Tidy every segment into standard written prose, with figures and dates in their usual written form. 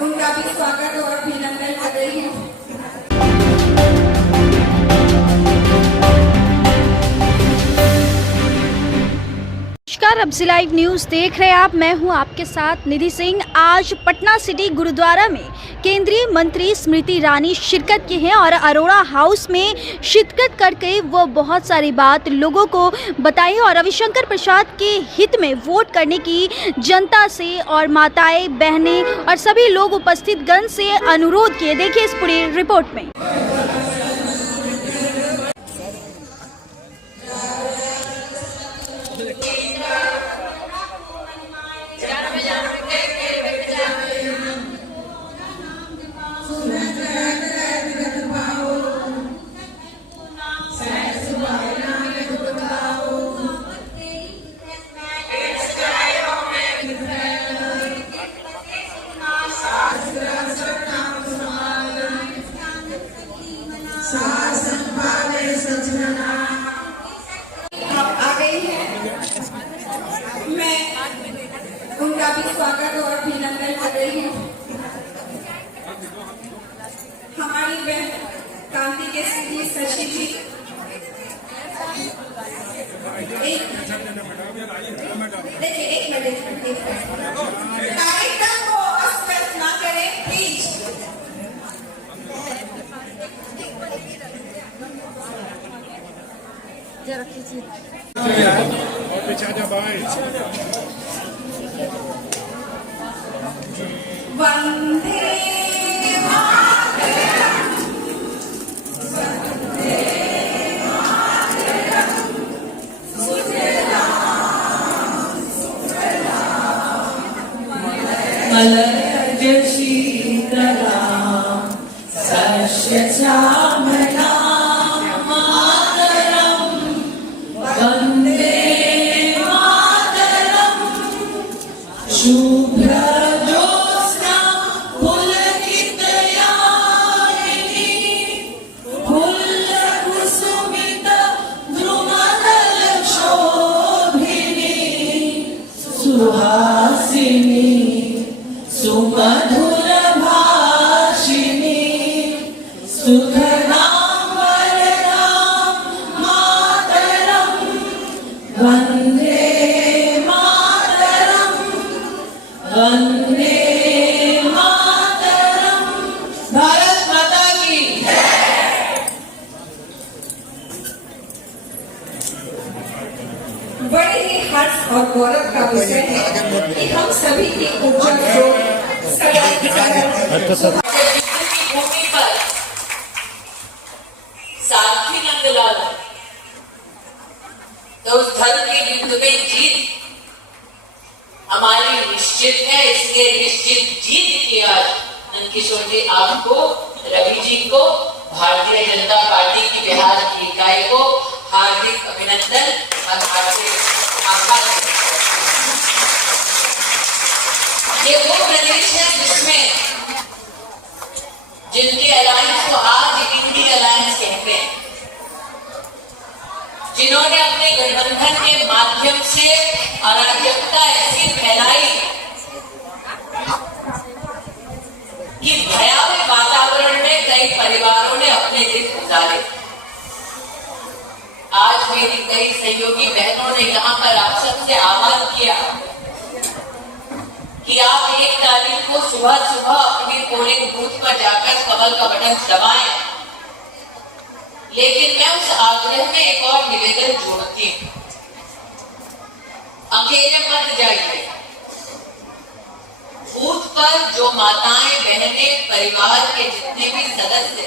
उनका भी स्वागत और अभिनंदन कर रही हूँ। नमस्कार, अब से लाइव न्यूज़ देख रहे हैं आप। मैं हूं आपके साथ निधि सिंह। आज पटना सिटी गुरुद्वारा में केंद्रीय मंत्री स्मृति ईरानी शिरकत की हैं और अरोड़ा हाउस में शिरकत करके वो बहुत सारी बात लोगों को बताई और रविशंकर प्रसाद के हित में वोट करने की जनता से और माताएं, बहनें और सभी लोग उपस्थित गण से अनुरोध किए। देखिए इस पूरी रिपोर्ट में। आ गई है, मैं उनका भी स्वागत और अभिनंदन कर रही हूँ। हमारी बहन कांति के श्री शशि जी एक मिनट कार्यक्रम को अस्त ना करें प्लीज। वंदे मलयज शीतला सस्य श्यामला मातरम वंदे मातरम शुभ्र ज्योत्स्ना पुलकित यामिनी फुल्लकुसुमित द्रुमदल शोभिनी सुहासिनी सुमधुर भाषिणी सुखदां वरदां मातरं वन्दे मातरं वन्दे मातरं। भारत माता की बड़े ही हर्ष और गौरव का विषय है कि हम सभी की ऊर्जा को भूमि पर सारथी नंदलाल तो उस धर्म के युद्ध में जीत हमारी निश्चित है। इसलिए निश्चित जीत की आज नंदकिशोर जी आपको, रवि जी को, भारतीय जनता पार्टी की बिहार की इकाई को हार्दिक अभिनंदन और हार्दिक आभार। ये वो प्रदेश है जिसमें जिनके अलायंस को आज इंडी अलायंस कहते हैं, जिन्होंने अपने गठबंधन के माध्यम से अराजकता ऐसी फैलाई कि भयावह वातावरण में कई परिवारों ने अपने दिन गुजारे। आज मेरी कई सहयोगी बहनों ने यहाँ पर आप सबसे आह्वान किया कि आप 1 तारीख को सुबह सुबह अपने पोलिंग बूथ पर जाकर कमल का बटन दबाएं। लेकिन मैं उस आग्रह में एक और निवेदन जोड़ती हूँ, अकेले मत जाइए। बूथ पर जो माताएं, बहनें, परिवार के जितने भी सदस्य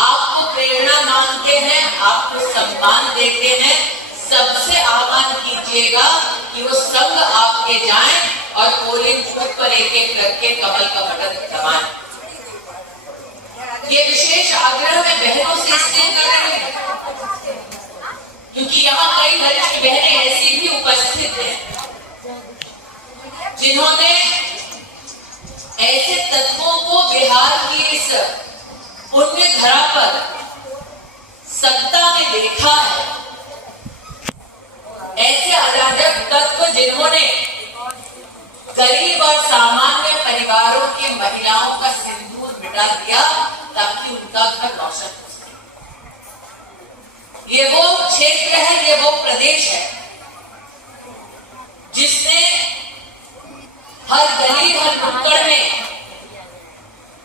आपको प्रेरणा मांगते हैं, आपको सम्मान देते हैं, सबसे आह्वान कीजिएगा कि वो संग आपके जाएं और पोलिंग बूथ पर एक एक करके कमल का बटन दबाएं। ये विशेष आग्रह मैं बहनों से इसलिए कर रही हूं क्योंकि यहाँ कई वरिष्ठ बहनें ऐसी भी उपस्थित हैं जिन्होंने ऐसे तत्वों को बिहार की इस पुण्य धरा पर सत्ता में देखा है, ऐसे अराजक तत्व जिन्होंने गरीब और सामान्य परिवारों की महिलाओं का सिंदूर मिटा दिया ताकि उनका घर रोशन हो सके। ये वो क्षेत्र है, ये वो प्रदेश है जिसने हर गली हर नुक्कड़ में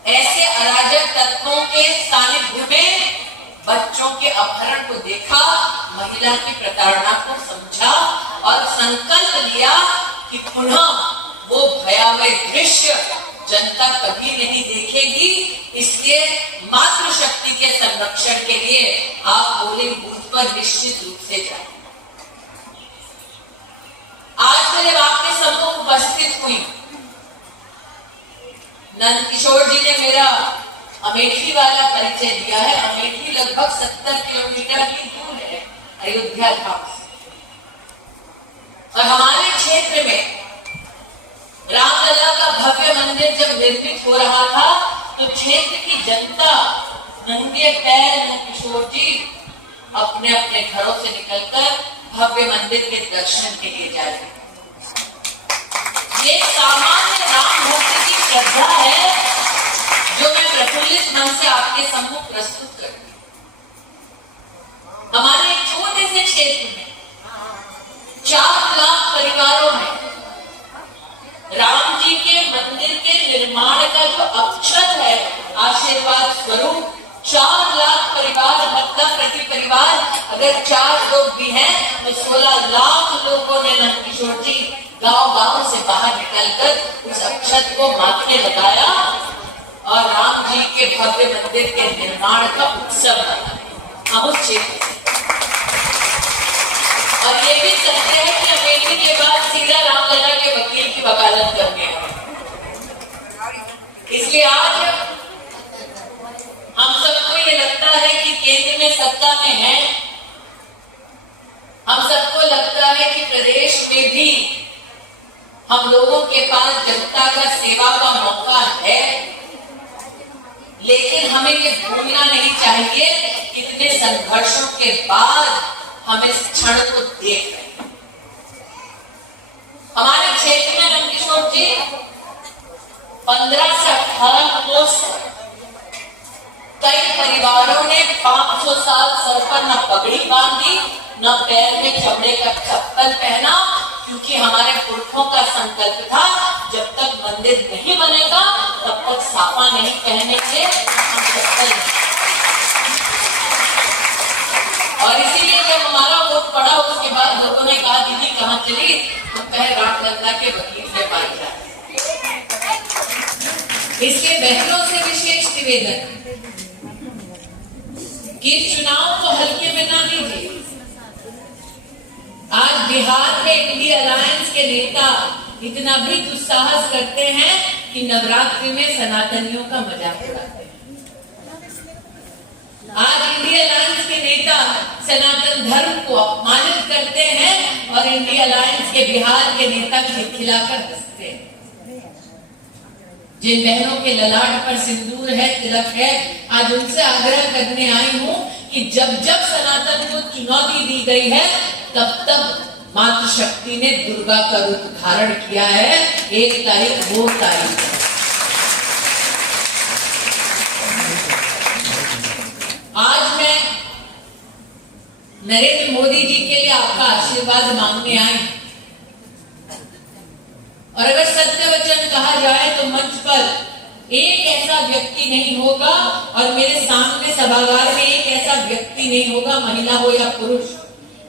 ऐसे अराजक तत्वों के सानिध्य में बच्चों के अपहरण को देखा, महिला की प्रताड़ना को समझा और संकल्प लिया कि पुनः वो भयावह दृश्य जनता कभी नहीं देखेगी। इसलिए मातृशक्ति के संरक्षण के लिए आप पोलिंग बूथ पर निश्चित रूप से जाएं। आज मैं जब आपके सम्मुख उपस्थित हुई, नंद किशोर जी ने मेरा अमेठी वाला परिचय दिया है। अमेठी लगभग 70 किलोमीटर की दूर है अयोध्या धाम से, और हमारे क्षेत्र में रामलला का भव्य मंदिर जब निर्मित हो रहा था तो क्षेत्र की जनता नंगे पैर किशोर जी अपने अपने घरों से निकलकर भव्य मंदिर के दर्शन के लिए जा रहे हैं। ये सामान्य राम भक्ति की श्रद्धा है जो मैं प्रफुल्लित मन से आपके सम्मुख प्रस्तुत करती हूँ। हमारे एक छोटे से क्षेत्र में 4 लाख परिवारों में राम जी के मंदिर के निर्माण का जो अक्षत है आशीर्वाद स्वरूप, 4 लाख परिवार, मतलब प्रति परिवार अगर 4 लोग भी हैं तो 16 लाख लोगों ने नंदकिशोर जी गांव-गांव से बाहर निकलकर उस अक्षत को माथे लगाया और राम जी के भव्य मंदिर के निर्माण का उत्सव मनाया। हम उस क्षेत्र और ये भी कहते हैं कि अमेठी के बाद सीधा रामलला के वकील की वकालत करने, इसलिए आज हम सबको ये लगता है कि केंद्र में सत्ता में है, हम सबको लगता है कि प्रदेश में भी हम लोगों के पास जनता का सेवा का मौका है, लेकिन हमें ये भूलना नहीं चाहिए कितने संघर्षों के बाद हम इस क्षण को देख रहे हैं। हमारे क्षेत्र में नंदकिशोर जी 15 से 18 पोस्ट, कई परिवारों ने 500 साल सर पर न पगड़ी बांधी न पैर में चमड़े का चप्पल पहना, क्योंकि हमारे पुरखों का संकल्प था जब तक मंदिर नहीं बनेगा तब तक साफा नहीं पहनेंगे, हम चप्पल नहीं। और इसीलिए जब हमारा वोट पड़ा उसके बाद लोगों ने कहा दीदी कहाँ चली, तो कहे रामलला के वकील से बात जाए। इसलिए बहनों से विशेष निवेदन कि चुनाव को हल्के में ना लीजिए। आज बिहार के इंडिया अलायंस के नेता इतना भी दुस्साहस करते हैं कि नवरात्रि में सनातनियों का मजाक उड़ाते हैं। आज इंडिया अलायंस के नेता सनातन धर्म को अपमानित करते हैं और इंडिया अलायंस के बिहार के नेता खिलखिलाकर हंसते हैं। जिन बहनों के ललाट पर सिंदूर है, तिलक है, आज उनसे आग्रह करने आई हूं कि जब जब सनातन को चुनौती दी गई है तब तब मातृशक्ति ने दुर्गा का रूप धारण किया है। 1 तारीख वो तारीख है। आज मैं नरेंद्र मोदी जी के लिए आपका आशीर्वाद मांगने आई, और अगर सत्य वचन कहा जाए तो मंच पर एक ऐसा व्यक्ति नहीं होगा और मेरे सामने सभागार में एक ऐसा व्यक्ति नहीं होगा, महिला हो या पुरुष,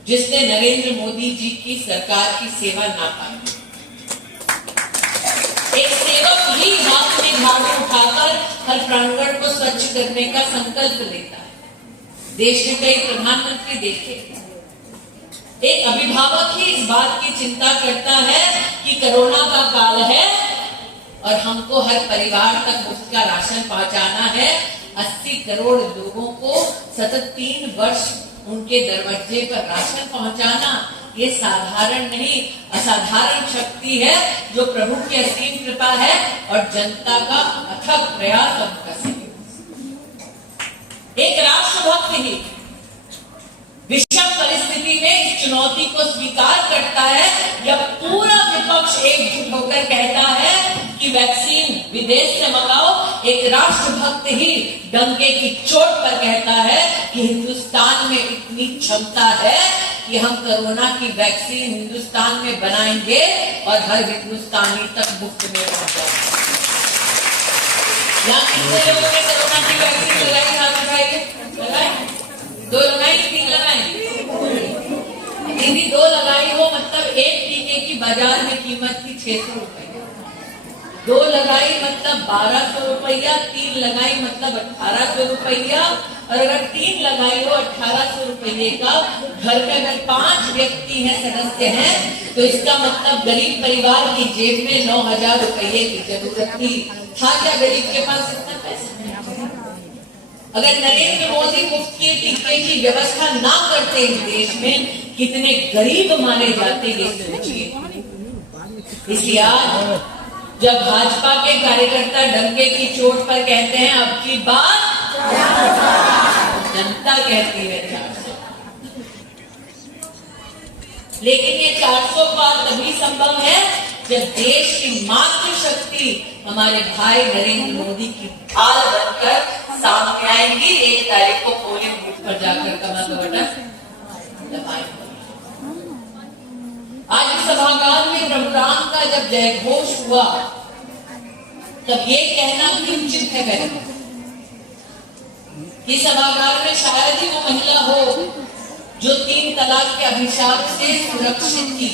जिसने नरेंद्र मोदी जी की सरकार की सेवा ना पाई। एक सेवक ही हाथ में झाड़ू उठाकर हर प्रांगण को स्वच्छ करने का संकल्प लेता है। देश में कई प्रधानमंत्री देखे, एक अभिभावक ही इस बात की चिंता करता है कि कोरोना का काल है और हमको हर परिवार तक मुफ्त का राशन पहुंचाना है। 80 करोड़ लोगों को सतत 3 वर्ष उनके दरवाजे पर राशन पहुंचाना, ये साधारण नहीं, असाधारण शक्ति है जो प्रभु की असीम कृपा है और जनता का अथक प्रयास और विकसित। एक राष्ट्रभक्त ही विषम परिस्थिति में इस चुनौती को स्वीकार करता है, जब पूरा विपक्ष एकजुट होकर कहता है कि वैक्सीन विदेश से मंगाओ। एक राष्ट्रभक्त ही डंके की चोट पर कहता है कि हिंदुस्तान में इतनी क्षमता है कि हम कोरोना की वैक्सीन हिंदुस्तान में बनाएंगे और हर हिंदुस्तानी तक मुफ्त में पहुंचाएंगे। यहाँ कितने लोगों ने कोरोना की वैक्सीन लगाई? हाथ उठाइए। लगाई? 2 लगाई, 3 लगाई? यदि 2 लगाई हो मतलब एक टीके की बाजार में कीमत थी 600 रुपए, 2 लगाई मतलब 1200 रुपया, 3 लगाई मतलब 1800 रुपया, और अगर 3 लगाई हो 1800 रुपये का, घर में अगर 5 व्यक्ति हैं, सदस्य हैं, तो इसका मतलब गरीब परिवार की जेब में 9000 रुपये की जरूरत थी। था क्या गरीब के पास इतना पैसा? अगर नरेंद्र मोदी मुफ्त के टीके की व्यवस्था ना करते इस देश में, कितने गरीब मारे जाते ये सोचिए। इसलिए आज जब भाजपा के कार्यकर्ता डंके की चोट पर कहते हैं अब की बात जनता कहती है 400, लेकिन ये 400 पार तभी संभव है जब देश की मातृशक्ति हमारे भाई नरेंद्र मोदी की ढाल बनकर सामने आएंगी। 1 तारीख को पोलिंग बूथ पर जाकर कमल का बटन दबाएंगे। आज इस सभागार में प्रभु राम का जब जयघोष हुआ, तब ये कहना भी उचित है बहनों कि सभागार में शायद ही वो महिला हो जो 3 तलाक के अभिशाप से सुरक्षित थी।